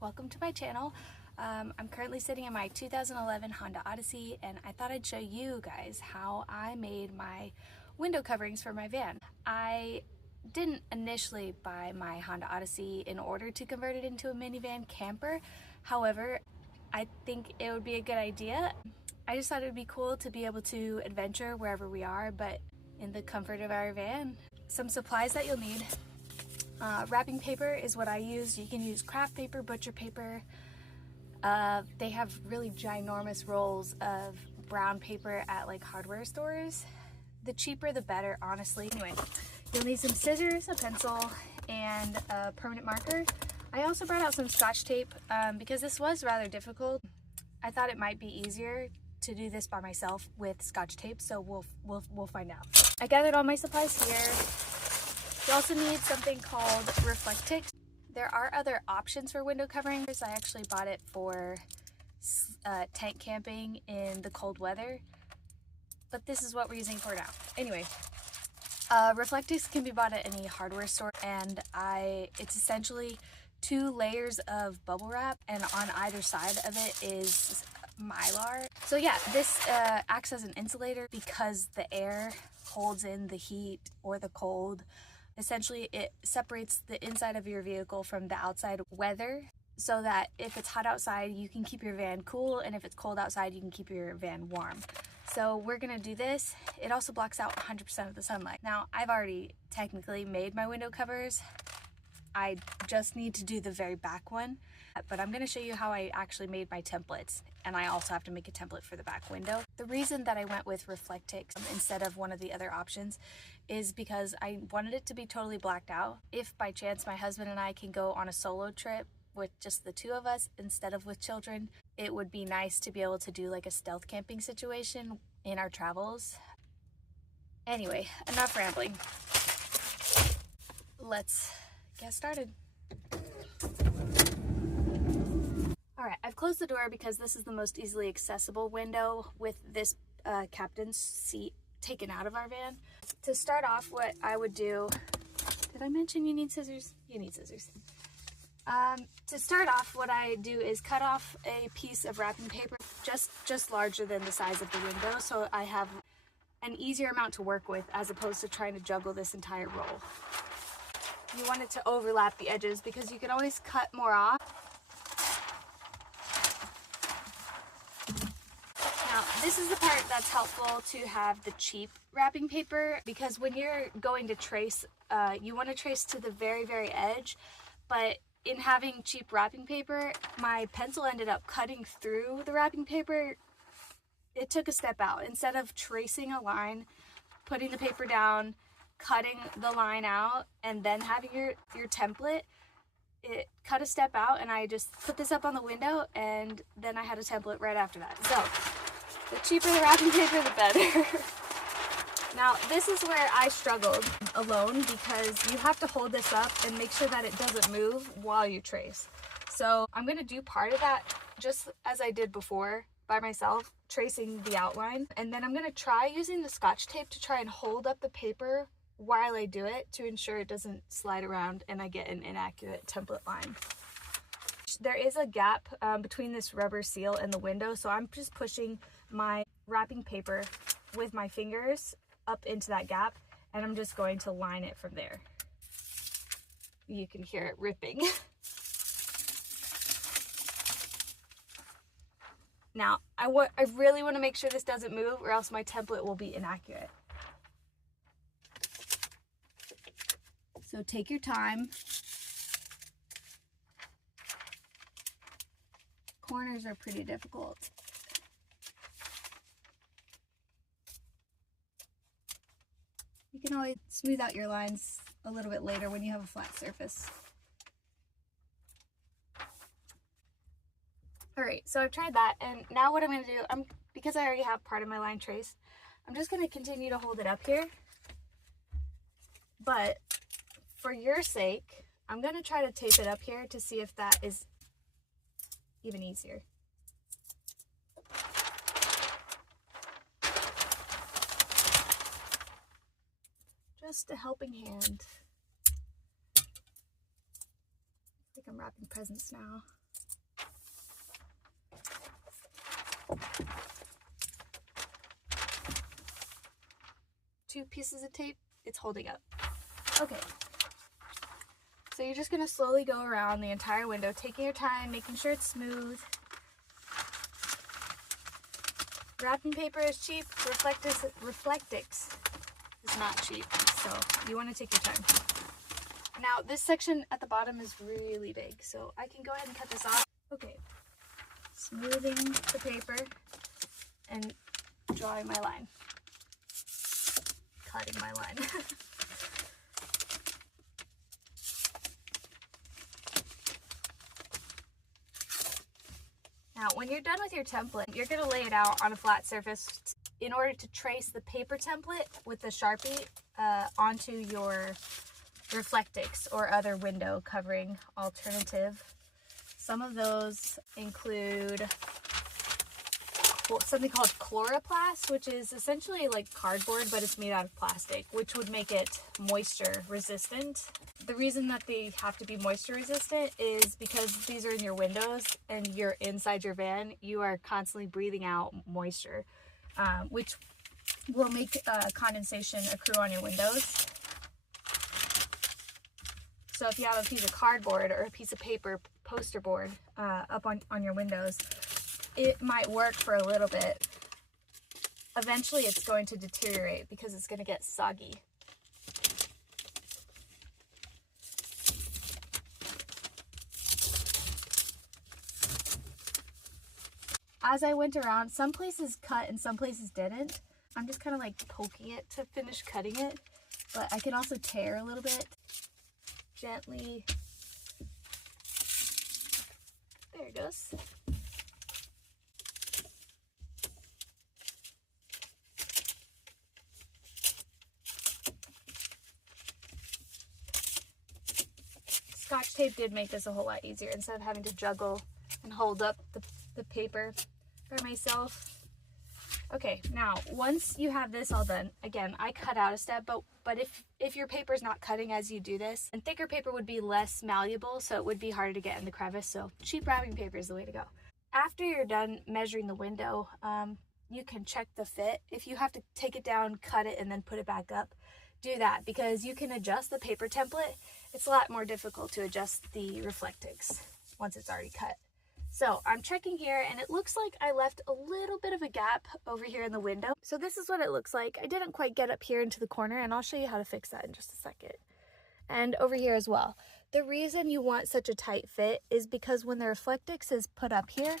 welcome to my channel. I'm currently sitting in my 2011 Honda Odyssey, and I thought I'd show you guys how I made my window coverings for my van. I didn't initially buy my Honda Odyssey in order to convert it into a minivan camper. However, I think it would be a good idea. I just thought it would be cool to be able to adventure wherever we are, but in the comfort of our van. Some supplies that you'll need. Wrapping paper is what I use. You can use craft paper, butcher paper. They have really ginormous rolls of brown paper at like hardware stores. The cheaper the better, honestly. Anyway, you'll need some scissors, a pencil, and a permanent marker. I also brought out some Scotch tape because this was rather difficult. I thought it might be easier to do this by myself with Scotch tape, so we'll find out. I gathered all my supplies here. You also need something called Reflectix. There are other options for window coverings. I actually bought it for tent camping in the cold weather, but this is what we're using for now. Anyway, Reflectix can be bought at any hardware store, and it's essentially 2 layers of bubble wrap, and on either side of it is Mylar. So yeah, this acts as an insulator because the air holds in the heat or the cold. Essentially, it separates the inside of your vehicle from the outside weather so that if it's hot outside, you can keep your van cool, and if it's cold outside, you can keep your van warm. So we're gonna do this. It also blocks out 100% of the sunlight. Now, I've already technically made my window covers. I just need to do the very back one, but I'm going to show you how I actually made my templates, and I also have to make a template for the back window. The reason that I went with Reflectix instead of one of the other options is because I wanted it to be totally blacked out. If by chance my husband and I can go on a solo trip with just the 2 of us instead of with children, it would be nice to be able to do like a stealth camping situation in our travels. Anyway, enough rambling. Let's get started. Alright, I've closed the door because this is the most easily accessible window with this captain's seat taken out of our van. To start off, what I would do, did I mention you need scissors? You need scissors. To start off, what I do is cut off a piece of wrapping paper just larger than the size of the window, so I have an easier amount to work with as opposed to trying to juggle this entire roll. You want it to overlap the edges because you can always cut more off. Now, this is the part that's helpful to have the cheap wrapping paper, because when you're going to trace, you want to trace to the very, very edge, but in having cheap wrapping paper, my pencil ended up cutting through the wrapping paper. It took a step out. Instead of tracing a line, putting the paper down, cutting the line out, and then having your template, it cut a step out, and I just put this up on the window, and then I had a template right after that. So the cheaper the wrapping paper, the better. Now, this is where I struggled alone, because you have to hold this up and make sure that it doesn't move while you trace. So I'm going to do part of that just as I did before by myself, tracing the outline, and then I'm going to try using the Scotch tape to try and hold up the paper while I do it to ensure it doesn't slide around and I get an inaccurate template line. There is a gap between this rubber seal and the window, so I'm just pushing my wrapping paper with my fingers up into that gap, and I'm just going to line it from there. You can hear it ripping. Now, I really want to make sure this doesn't move, or else my template will be inaccurate. So take your time. Corners are pretty difficult. You can always smooth out your lines a little bit later when you have a flat surface. Alright, so I've tried that, and now what I'm going to do, because I already have part of my line traced, I'm just going to continue to hold it up here. But for your sake, I'm going to try to tape it up here to see if that is even easier. Just a helping hand. I think I'm wrapping presents now. 2 pieces of tape, it's holding up. Okay. So you're just gonna slowly go around the entire window, taking your time, making sure it's smooth. Wrapping paper is cheap. Reflectix is not cheap, so you want to take your time. Now this section at the bottom is really big, so I can go ahead and cut this off. Okay, smoothing the paper and drawing my line. Cutting my line. Now, when you're done with your template, you're going to lay it out on a flat surface in order to trace the paper template with the Sharpie onto your Reflectix or other window covering alternative. Some of those include something called chloroplast, which is essentially like cardboard, but it's made out of plastic, which would make it moisture resistant. The reason that they have to be moisture resistant is because these are in your windows and you're inside your van, you are constantly breathing out moisture, which will make condensation accrue on your windows. So if you have a piece of cardboard or a piece of paper poster board up on your windows, it might work for a little bit. Eventually it's going to deteriorate because it's going to get soggy. As I went around, some places cut and some places didn't. I'm just kind of like poking it to finish cutting it, but I can also tear a little bit. Gently. There it goes. Scotch tape did make this a whole lot easier instead of having to juggle and hold up the paper by myself. Okay, now once you have this all done, again, I cut out a step, but if your paper's not cutting as you do this, and thicker paper would be less malleable, so it would be harder to get in the crevice, so cheap wrapping paper is the way to go. After you're done measuring the window, you can check the fit. If you have to take it down, cut it, and then put it back up, do that, because you can adjust the paper template. It's a lot more difficult to adjust the Reflectix once it's already cut. So I'm checking here and it looks like I left a little bit of a gap over here in the window. So this is what it looks like. I didn't quite get up here into the corner, and I'll show you how to fix that in just a second. And over here as well. The reason you want such a tight fit is because when the Reflectix is put up here,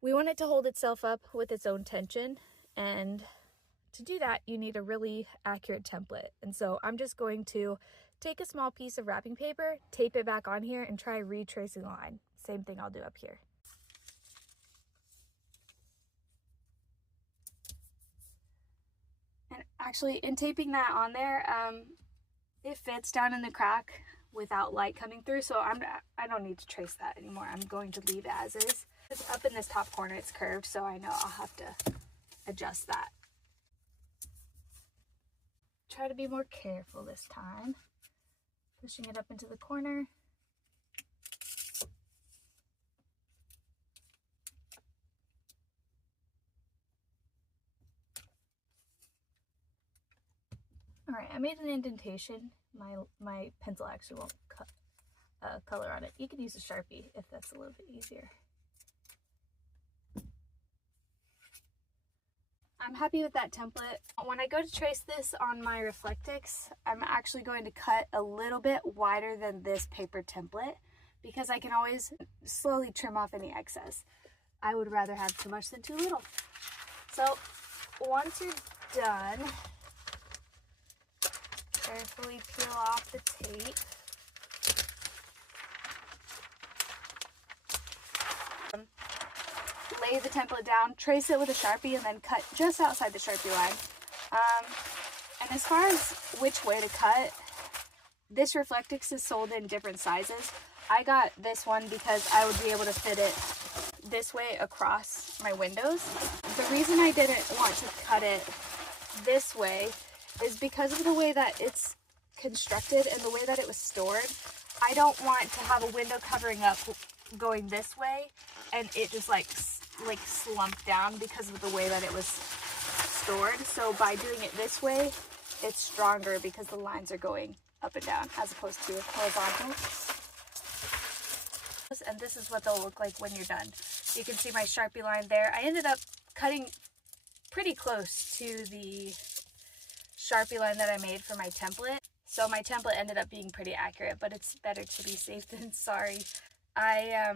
we want it to hold itself up with its own tension, and to do that you need a really accurate template. And so I'm just going to take a small piece of wrapping paper, tape it back on here, and try retracing the line. Same thing I'll do up here. And actually, in taping that on there, it fits down in the crack without light coming through, so I don't need to trace that anymore. I'm going to leave it as is. It's up in this top corner, it's curved, so I know I'll have to adjust that. Try to be more careful this time. Pushing it up into the corner. Alright, I made an indentation. My pencil actually won't cut color on it. You can use a Sharpie if that's a little bit easier. I'm happy with that template. When I go to trace this on my Reflectix, I'm actually going to cut a little bit wider than this paper template because I can always slowly trim off any excess. I would rather have too much than too little. So once you're done, carefully peel off the tape. Lay the template down, trace it with a Sharpie, and then cut just outside the Sharpie line. And as far as which way to cut, this Reflectix is sold in different sizes. I got this one because I would be able to fit it this way across my windows. The reason I didn't want to cut it this way is because of the way that it's constructed and the way that it was stored. I don't want to have a window covering up going this way and it just like like slumped down because of the way that it was stored. So by doing it this way, it's stronger because the lines are going up and down as opposed to horizontal. And this is what they'll look like when you're done. You can see my Sharpie line there. I ended up cutting pretty close to the Sharpie line that I made for my template. So my template ended up being pretty accurate, but it's better to be safe than sorry. I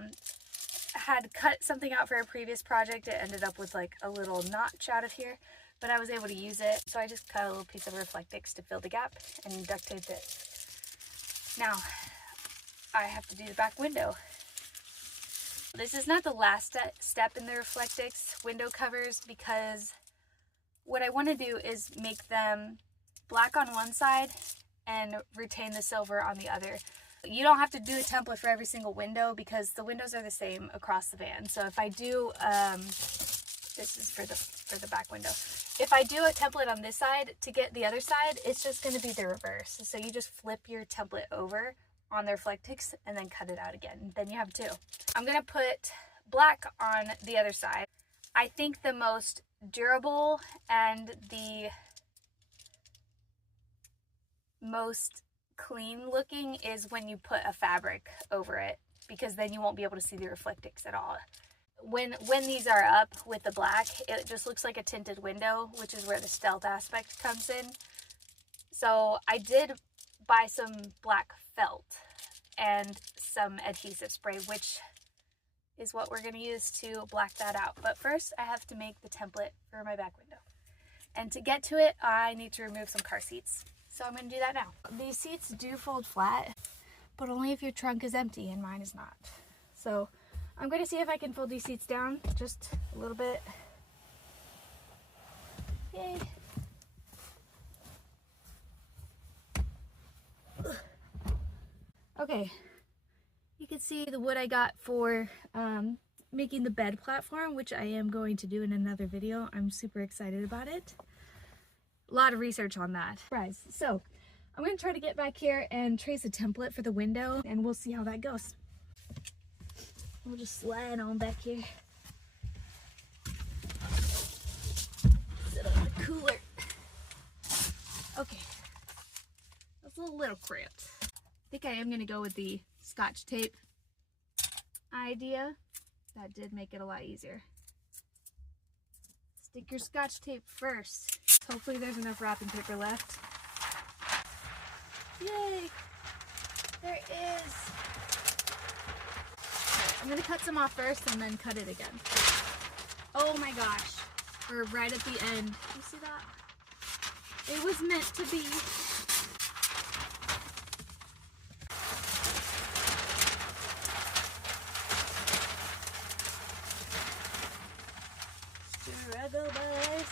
had cut something out for a previous project. It ended up with like a little notch out of here, but I was able to use it. So I just cut a little piece of Reflectix to fill the gap and duct taped it. Now I have to do the back window. This is not the last step in the Reflectix window covers, because what I want to do is make them black on one side and retain the silver on the other. You don't have to do a template for every single window because the windows are the same across the van. So if I do, this is for the back window. If I do a template on this side, to get the other side, it's just going to be the reverse. So you just flip your template over on the Reflectix and then cut it out again. Then you have two. I'm going to put black on the other side. I think the most durable and the most clean looking is when you put a fabric over it, because then you won't be able to see the Reflectix at all. When these are up with the black, it just looks like a tinted window, which is where the stealth aspect comes in. So I did buy some black felt and some adhesive spray, which is what we're going to use to black that out. But first I have to make the template for my back window. And to get to it, I need to remove some car seats. So I'm going to do that now. These seats do fold flat, but only if your trunk is empty, and mine is not. So I'm going to see if I can fold these seats down just a little bit. Yay. Okay, you can see the wood I got for making the bed platform, which I am going to do in another video. I'm super excited about it. A lot of research on that. Surprise. So I'm going to try to get back here and trace a template for the window, and we'll see how that goes. We'll just slide on back here. Sit on the cooler. Okay, that's a little cramped. I think I am going to go with the Scotch tape idea. That did make it a lot easier. Stick your Scotch tape first. Hopefully there's enough wrapping paper left. Yay! There is! Okay, I'm going to cut some off first and then cut it again. Oh my gosh. We're right at the end. You see that? It was meant to be. Struggle boys.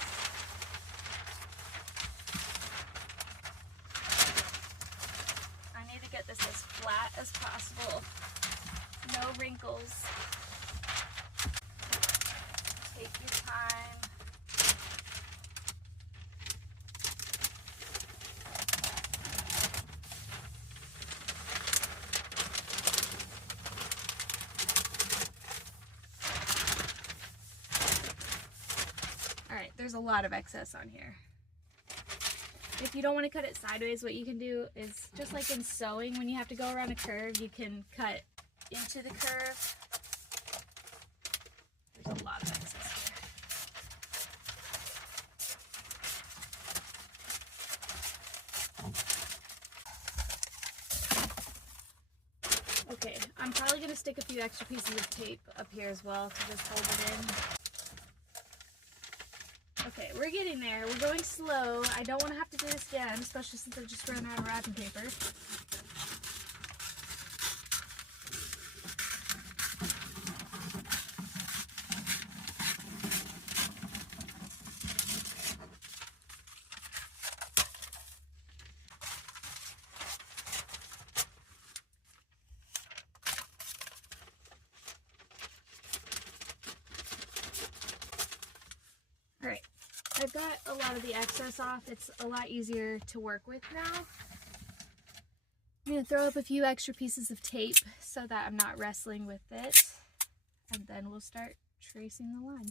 I need to get this as flat as possible. No wrinkles. Take your time. Alright, there's a lot of excess on here. If you don't want to cut it sideways, what you can do is, just like in sewing, when you have to go around a curve, you can cut into the curve. There's a lot of excess here. Okay, I'm probably going to stick a few extra pieces of tape up here as well to just hold it in. Okay, we're getting there. We're going slow. I don't want to have to do this again, especially since I've just run out of wrapping paper. Alright, I've got a lot of the excess off. It's a lot easier to work with now. I'm going to throw up a few extra pieces of tape so that I'm not wrestling with it. And then we'll start tracing the line.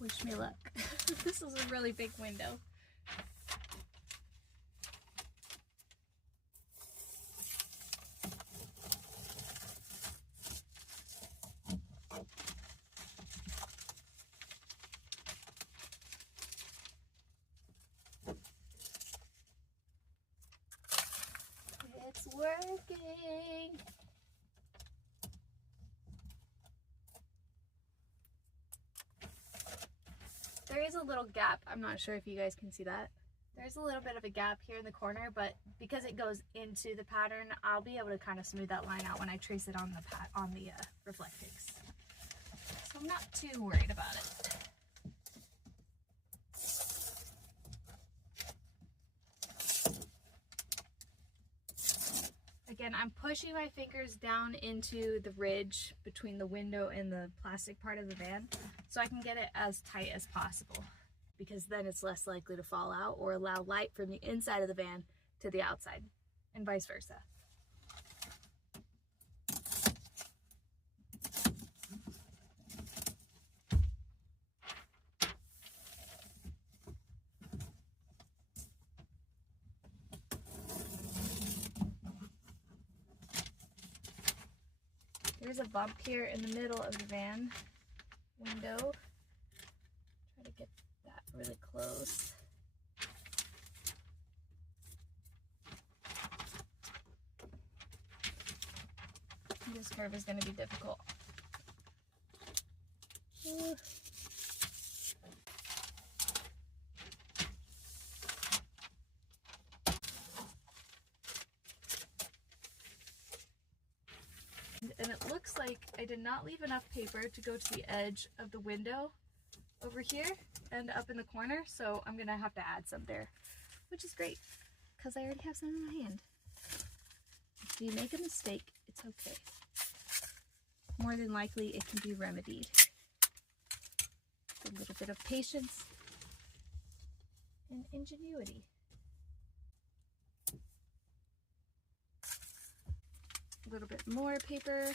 Wish me luck. This is a really big window. It's working. There is a little gap. I'm not sure if you guys can see that. There's a little bit of a gap here in the corner, but because it goes into the pattern, I'll be able to kind of smooth that line out when I trace it on the Reflectix. So I'm not too worried about it. Again, I'm pushing my fingers down into the ridge between the window and the plastic part of the van so I can get it as tight as possible, because then it's less likely to fall out or allow light from the inside of the van to the outside, and vice versa. There's a bump here in the middle of the van window. Try to get that really close. This curve is going to be difficult. Ooh. And it looks like I did not leave enough paper to go to the edge of the window over here and up in the corner, so I'm gonna have to add some there, which is great because I already have some in my hand. If you make a mistake, it's okay. More than likely it can be remedied. A little bit of patience and ingenuity. A little bit more paper.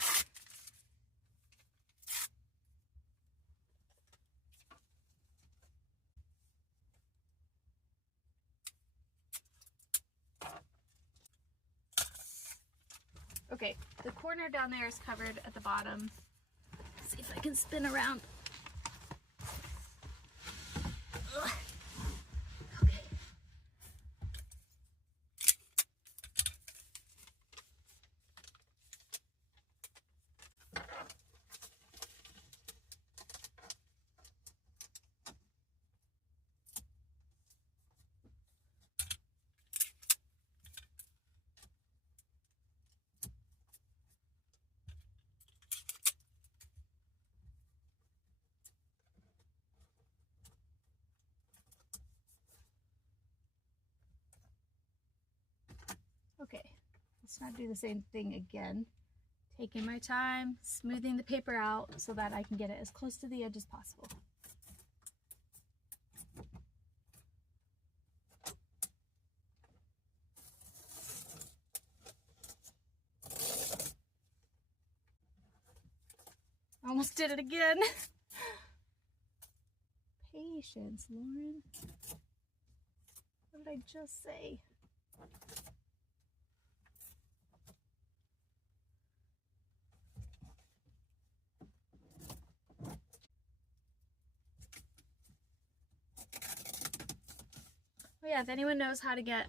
Okay, the corner down there is covered at the bottom. Let's see if I can spin around. Ugh. Okay. Okay, let's not do the same thing again. Taking my time, smoothing the paper out so that I can get it as close to the edge as possible. Almost did it again. Patience, Lauren. What did I just say? Oh yeah, if anyone knows how to get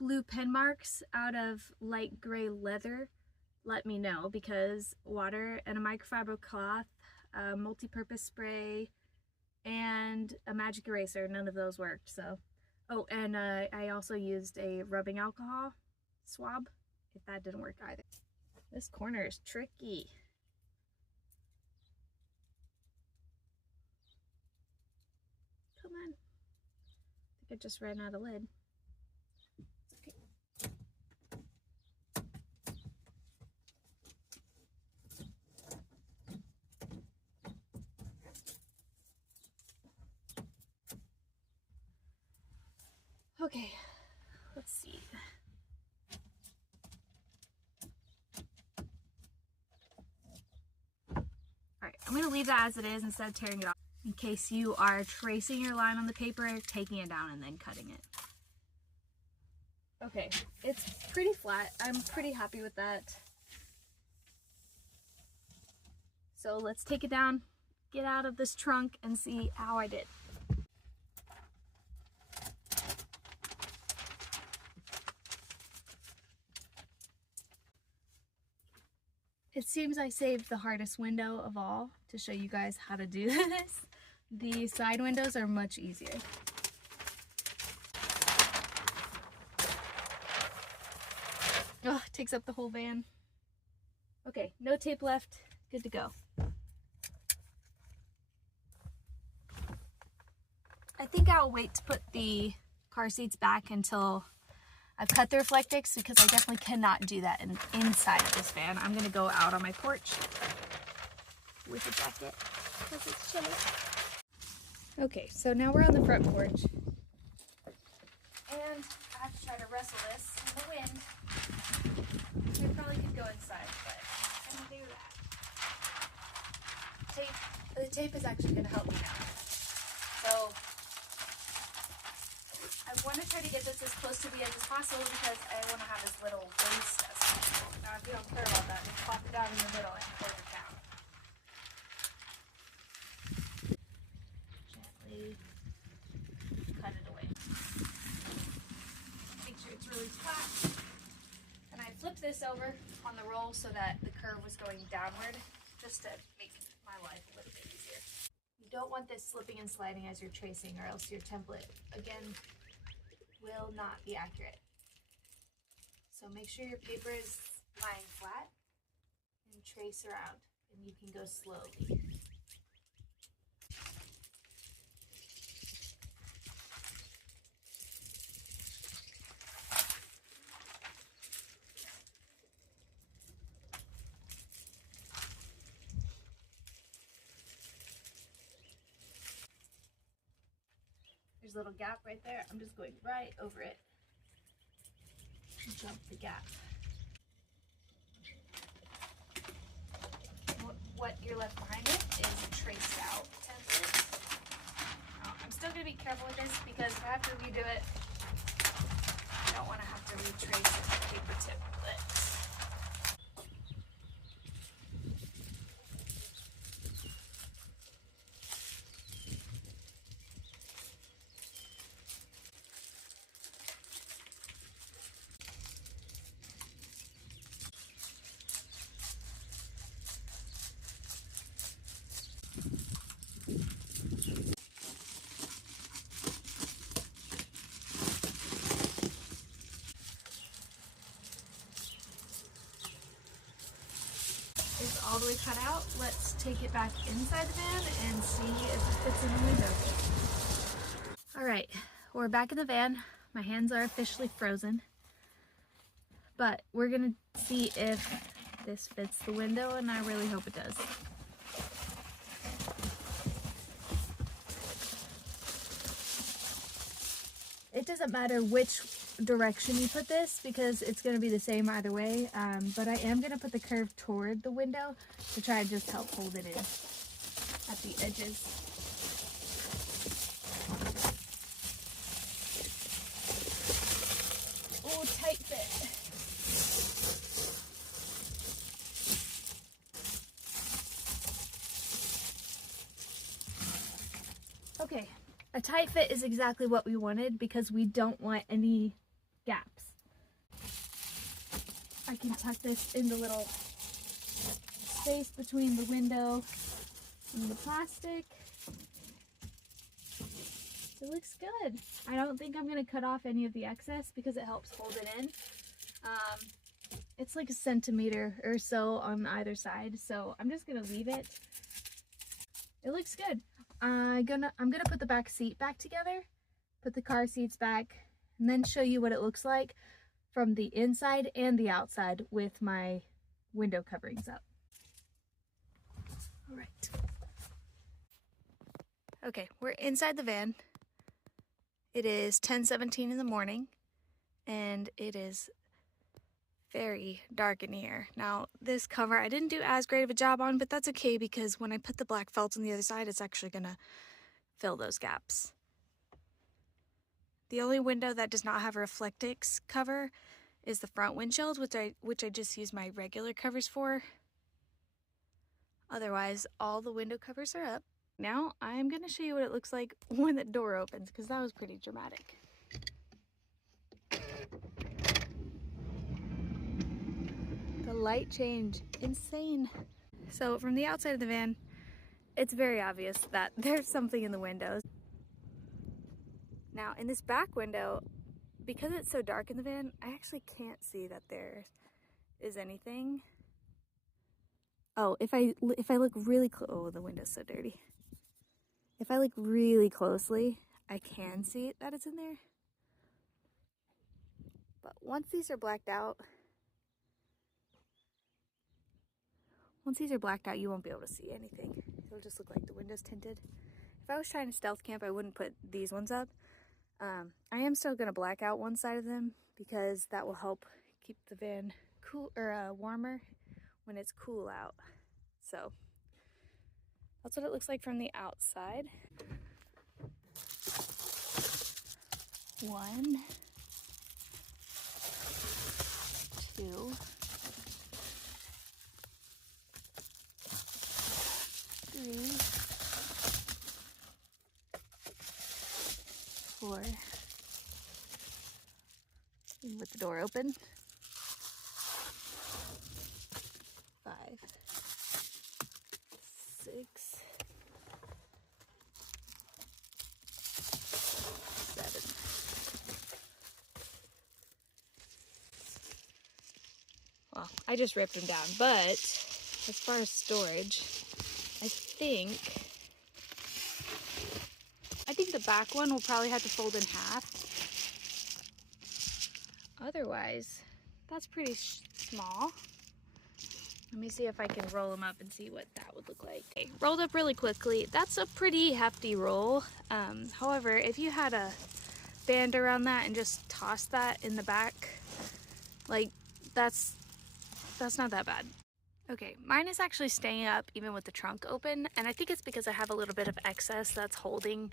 blue pen marks out of light gray leather, let me know, because water and a microfiber cloth, a multi-purpose spray, and a magic eraser, none of those worked. So, oh, and I also used a rubbing alcohol swab, if that didn't work either. This corner is tricky. Come on. I think I just ran out of lid. Okay. Okay, let's see. Alright, I'm going to leave that as it is instead of tearing it off, in case you are tracing your line on the paper, taking it down, and then cutting it. Okay, it's pretty flat. I'm pretty happy with that. So let's take it down, get out of this trunk, and see how I did. It seems I saved the hardest window of all to show you guys how to do this. The side windows are much easier. Oh, it takes up the whole van. Okay, no tape left, good to go. I think I'll wait to put the car seats back until I've cut the Reflectix, because I definitely cannot do that inside of this van. I'm gonna go out on my porch with a jacket because it's chilly. Okay, so now we're on the front porch, and I have to try to wrestle this in the wind. I probably could go inside, but I'm gonna do that. The tape is actually gonna help me now. So I want to try to get this as close to the edge as possible because I want to have as little waste as possible. Now if you don't care about that, just pop it down in the middle and hold it down. Gently cut it away. Make sure it's really flat. And I flipped this over on the roll so that the curve was going downward, just to make my life a little bit easier. You don't want this slipping and sliding as you're tracing, or else your template, again, will not be accurate. So make sure your paper is lying flat and trace around, and you can go slowly. There's a little gap right there. I'm just going right over it. Jump the gap. What you're left behind it is a traced out template. Now, I'm still going to be careful with this because if I have to redo it, I don't want to have to retrace the paper template. It's all the way cut out. Let's take it back inside the van and see if it fits in the window. All right, we're back in the van. My hands are officially frozen, but we're gonna see if this fits the window, and I really hope it does. It doesn't matter which direction you put this because it's going to be the same either way, but I am going to put the curve toward the window to try and just help hold it in at the edges. Oh, tight fit. Okay, a tight fit is exactly what we wanted because we don't want any gaps. I can tuck this in the little space between the window and the plastic. It looks good. I don't think I'm going to cut off any of the excess because it helps hold it in. It's like a centimeter or so on either side, so I'm just going to leave it. It looks good. I'm gonna put the back seat back together, put the car seats back, and then show you what it looks like from the inside and the outside with my window coverings up. All right. Okay, we're inside the van, It is 10:17 in the morning, and it is very dark in here. Now, this cover I didn't do as great of a job on, but that's okay because when I put the black felt on the other side, it's actually gonna fill those gaps. The only window that does not have a Reflectix cover is the front windshield, which I just use my regular covers for. Otherwise, all the window covers are up. Now, I'm gonna show you what it looks like when the door opens, because that was pretty dramatic. The light change, insane. So from the outside of the van, it's very obvious that there's something in the windows. Now in this back window, because it's so dark in the van, I actually can't see that there is anything. Oh, if I look really close, oh, the window's so dirty. If I look really closely, I can see that it's in there. But once these are blacked out, you won't be able to see anything. It'll just look like the window's tinted. If I was trying to stealth camp, I wouldn't put these ones up. I am still gonna black out one side of them because that will help keep the van cool or warmer when it's cool out. So that's what it looks like from the outside. 1, 2, 3, 4, even with the door open, 5, 6, 7. Well, I just ripped them down, but as far as storage, I think the back one will probably have to fold in half. Otherwise, that's pretty small. Let me see if I can roll them up and see what that would look like. Okay, rolled up really quickly. That's a pretty hefty roll. However, if you had a band around that and just toss that in the back, like that's not that bad. Okay, mine is actually staying up even with the trunk open, and I think it's because I have a little bit of excess that's holding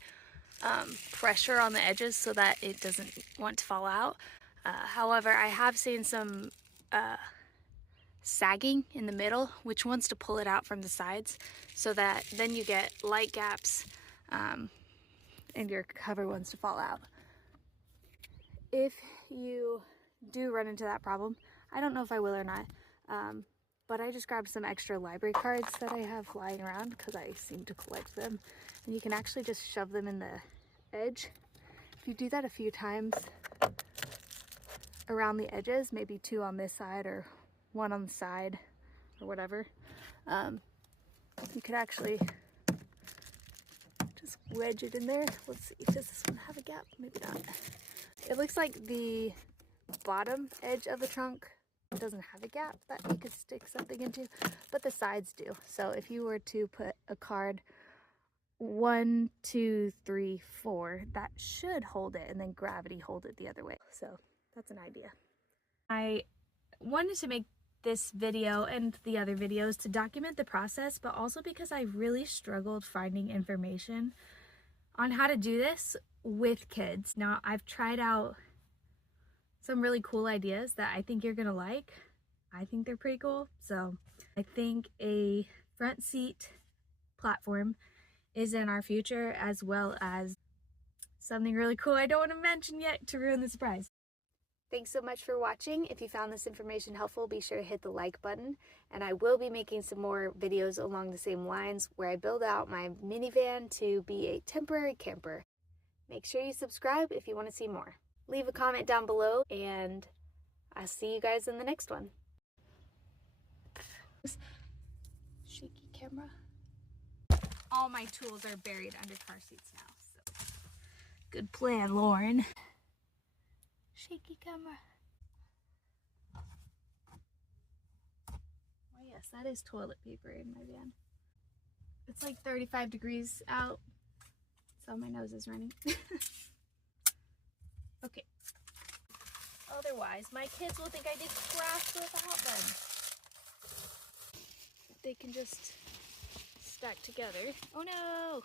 pressure on the edges so that it doesn't want to fall out. However, I have seen some sagging in the middle, which wants to pull it out from the sides, so that then you get light gaps and your cover wants to fall out. If you do run into that problem, I don't know if I will or not, but I just grabbed some extra library cards that I have lying around because I seem to collect them, and you can actually just shove them in the edge. If you do that a few times around the edges, maybe 2 on this side or 1 on the side or whatever, you could actually just wedge it in there. Let's see, does this one have a gap? Maybe not. It looks like the bottom edge of the trunk doesn't have a gap that you could stick something into, but the sides do. So if you were to put a card 1, 2, 3, 4, that should hold it, and then gravity hold it the other way. So that's an idea. I wanted to make this video and the other videos to document the process, but also because I really struggled finding information on how to do this with kids. Now, I've tried out some really cool ideas that I think you're gonna like. I think they're pretty cool. So I think a front seat platform is in our future, as well as something really cool I don't want to mention yet to ruin the surprise. Thanks so much for watching. If you found this information helpful, be sure to hit the like button, and I will be making some more videos along the same lines where I build out my minivan to be a temporary camper. Make sure you subscribe if you want to see more. Leave a comment down below, and I'll see you guys in the next one. Shaky camera. All my tools are buried under car seats now, so good plan, Lauren. Shaky camera. Oh yes, that is toilet paper in my van. It's like 35 degrees out, so my nose is running. Okay. Otherwise, my kids will think I did crafts without them. They can just stack together. Oh no!